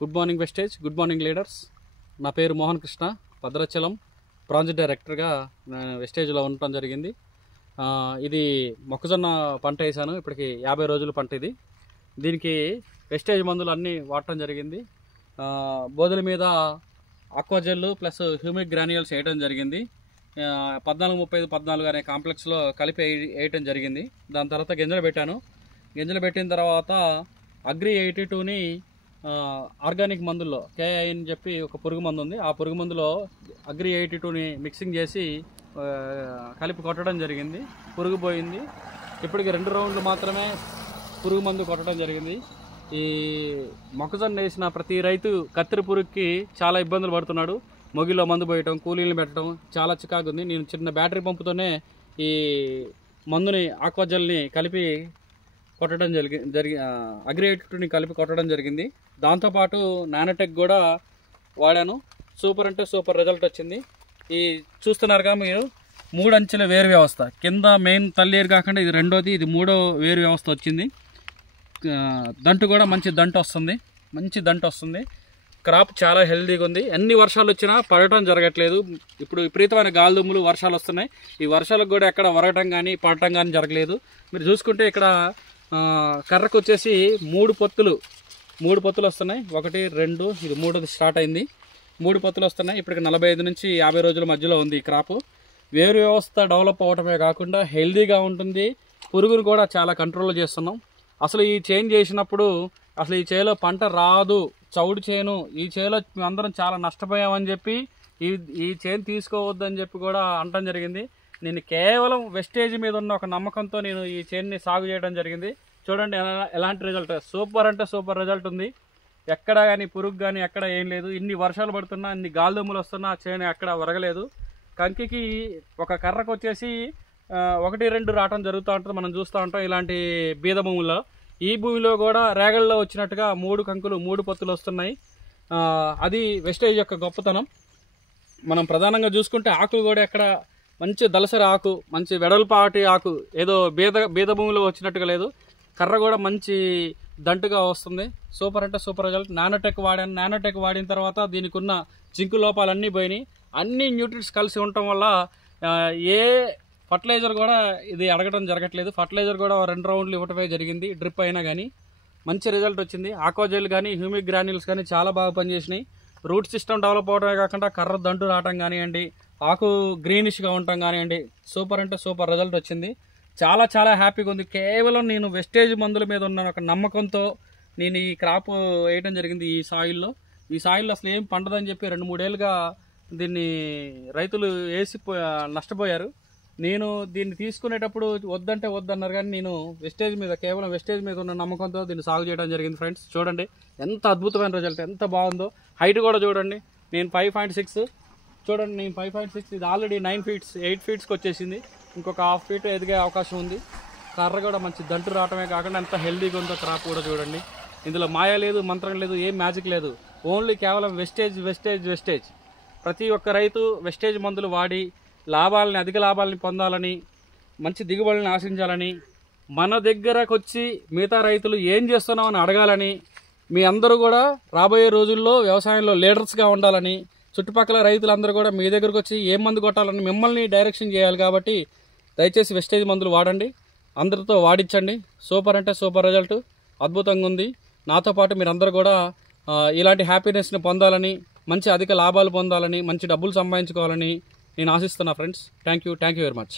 Good morning Vestige, good morning leaders. నా పేరు Mohan Krishna, Bhadrachalam project డైరెక్టర్గా వెస్టేజ్లో ఉండటం జరిగింది. ఇది మొక్కజొన్న పంట వేసాను. ఇప్పటికి 50 రోజుల పంట ఇది. దీనికి వెస్టేజ్ మందులు అన్నీ వాడటం జరిగింది. బోధల మీద ఆక్వాజెల్ ప్లస్ హ్యూమిక్ గ్రాన్యూల్స్ వేయటం జరిగింది. 14-35-14 అనే కాంప్లెక్స్లో కలిపి వేయటం జరిగింది. దాని తర్వాత గింజలు పెట్టాను. గింజలు పెట్టిన తర్వాత అగ్రి 82ని ఆర్గానిక్ మందుల్లో కేఐ అని చెప్పి ఒక పురుగు మందు ఉంది. ఆ పురుగు మందులో అగ్రి 82ని మిక్సింగ్ చేసి కలిపి కొట్టడం జరిగింది. పురుగు పోయింది. ఇప్పటికి 2 రౌండ్లు మాత్రమే పురుగు మందు కొట్టడం జరిగింది. ఈ మొక్కజొన్న వేసిన ప్రతి రైతు కత్తిరి పురుగుకి చాలా ఇబ్బందులు పడుతున్నాడు. మొగిలో మందు పోయటం, కూలీలను పెట్టడం చాలా చికాకు ఉంది. నేను చిన్న బ్యాటరీ పంపుతోనే ఈ మందుని ఆక్వాజెల్ని కలిపి కొట్టడం అగ్రి 82ని కలిపి కొట్టడం జరిగింది. దాంతోపాటు నానోటెక్ కూడా వాడాను. సూపర్ అంటే సూపర్ రిజల్ట్ వచ్చింది. ఈ చూస్తున్నారుగా మీరు 3 అంచెల వేరు వ్యవస్థ, కింద మెయిన్ తల్లేరు కాకుండా ఇది రెండోది, ఇది 3వ వేరు వ్యవస్థ వచ్చింది. దంటు కూడా మంచి దంటు వస్తుంది. క్రాప్ చాలా హెల్దీగా ఉంది. ఎన్ని వర్షాలు వచ్చినా పడటం జరగట్లేదు. ఇప్పుడు విపరీతమైన గాలిదుమ్ములు వర్షాలు వస్తున్నాయి. ఈ వర్షాలకు కూడా ఎక్కడ వరగటం కానీ పడటం కానీ జరగలేదు. మీరు చూసుకుంటే ఇక్కడ కర్రకు వచ్చేసి 3 పొత్తులు వస్తున్నాయి. 1, 2, ఇది 3ది స్టార్ట్ అయింది. 3 పొత్తులు వస్తున్నాయి. ఇప్పటికి 45 నుంచి 50 రోజుల మధ్యలో ఉంది ఈ క్రాప్. వేరు వ్యవస్థ డెవలప్ అవటమే కాకుండా హెల్దీగా ఉంటుంది. పురుగును కూడా చాలా కంట్రోల్ చేస్తున్నాం. అసలు ఈ చేంజ్ చేసినప్పుడు అసలు ఈ చేలో పంట రాదు, చౌడు చేను, ఈ చేలో అందరం చాలా నష్టపోయామని చెప్పి ఈ చేను తీసుకోవద్దని చెప్పి కూడా అనటం జరిగింది. నేను కేవలం వెస్టేజ్ మీద ఉన్న ఒక నమ్మకంతో నేను ఈ చేనుని సాగు చేయడం జరిగింది. చూడండి ఎలాంటి రిజల్ట్, సూపర్ అంటే సూపర్ రిజల్ట్ ఉంది. ఎక్కడ కానీ పురుగు కానీ ఎక్కడ ఏం లేదు. ఇన్ని వర్షాలు పడుతున్నా, ఇన్ని గాలిదుమ్ములు వస్తున్నా చేను ఎక్కడ వరగలేదు. కంకికి ఒక కర్రకు వచ్చేసి 1-2 రావటం జరుగుతూ ఉంటుంది. మనం చూస్తూ ఉంటాం ఇలాంటి బీద భూముల్లో. ఈ భూమిలో కూడా రేగల్లో వచ్చినట్టుగా 3 కంకులు 3 పొత్తులు వస్తున్నాయి. అది వెస్టేజ్ యొక్క గొప్పతనం. మనం ప్రధానంగా చూసుకుంటే ఆకులు కూడా ఎక్కడ మంచి దళసరి ఆకు, మంచి వెడల్పాటి ఆకు, ఏదో బీద భూమిలో వచ్చినట్టుగా లేదు. కర్ర కూడా మంచి దంటుగా వస్తుంది. సూపర్ అంటే సూపర్ రిజల్ట్. నానోటెక్ వాడాను. నానోటెక్ వాడిన తర్వాత దీనికి ఉన్న జింకు లోపాలన్నీ పోయినాయి. అన్ని న్యూట్రిట్స్ కలిసి ఉండటం వల్ల ఏ ఫర్టిలైజర్ కూడా ఇది అడగడం జరగట్లేదు. ఫర్టిలైజర్ కూడా 2 రౌండ్లు ఇవ్వటమే జరిగింది. డ్రిప్ అయినా కానీ మంచి రిజల్ట్ వచ్చింది. ఆక్వాజెల్ కానీ హ్యూమిక్ గ్రాన్యూల్స్ కానీ చాలా బాగా పనిచేసినాయి. రూట్ సిస్టమ్ డెవలప్ అవడమే కాకుండా కర్ర దంటు రావటం కానివ్వండి, ఆకు గ్రీనిష్గా ఉండటం కానివ్వండి, సూపర్ అంటే సూపర్ రిజల్ట్ వచ్చింది. చాలా చాలా హ్యాపీగా ఉంది. కేవలం నేను వెస్టేజ్ మందుల మీద ఉన్న ఒక నమ్మకంతో నేను ఈ క్రాప్ వేయటం జరిగింది. ఈ సాయిల్లో అసలు ఏం పండదని చెప్పి 2-3 ఏళ్ళుగా దీన్ని రైతులు వేసి నష్టపోయారు. నేను దీన్ని తీసుకునేటప్పుడు వద్దంటే వద్దన్నారు, కానీ నేను కేవలం వెస్టేజ్ మీద ఉన్న నమ్మకంతో దీన్ని సాగు చేయడం జరిగింది. ఫ్రెండ్స్ చూడండి ఎంత అద్భుతమైన రిజల్ట్, ఎంత బాగుందో. హైట్ కూడా చూడండి. నేను 5.6 చూడండి, నేను 5.6, ఇది ఆల్రెడీ 9 ఫీట్స్ 8 ఫీట్స్కి వచ్చేసింది. ఇంకొక 1/2 ఫీట్ ఎదిగే అవకాశం ఉంది. కర్ర కూడా మంచి దంటు రావటమే కాకుండా ఎంత హెల్దీగా ఉందో క్రాప్ కూడా చూడండి. ఇందులో మాయ లేదు, మంత్రం లేదు, ఏం మ్యాజిక్ లేదు. ఓన్లీ కేవలం వెస్టేజ్. ప్రతి ఒక్క రైతు వెస్టేజ్ మందులు వాడి అధిక లాభాలని పొందాలని, మంచి దిగుబడులను ఆశించాలని, మన దగ్గరకు వచ్చి మిగతా రైతులు ఏం చేస్తున్నామని అడగాలని, మీ అందరూ కూడా రాబోయే రోజుల్లో వ్యవసాయంలో లీడర్స్గా ఉండాలని, చుట్టుపక్కల రైతులందరూ కూడా మీ దగ్గరకు వచ్చి ఏం మందు కొట్టాలని మిమ్మల్ని డైరెక్షన్ చేయాలి. కాబట్టి దయచేసి వెస్టేజ్ మందులు వాడండి, అందరితో వాడించండి. సూపర్ అంటే సూపర్ రిజల్ట్, అద్భుతంగా ఉంది. నాతో పాటు మీరందరూ కూడా ఇలాంటి హ్యాపీనెస్ని పొందాలని, మంచి అధిక లాభాలు పొందాలని, మంచి డబ్బులు సంపాదించుకోవాలని నేను ఆశిస్తున్నా. Friends thank you very much.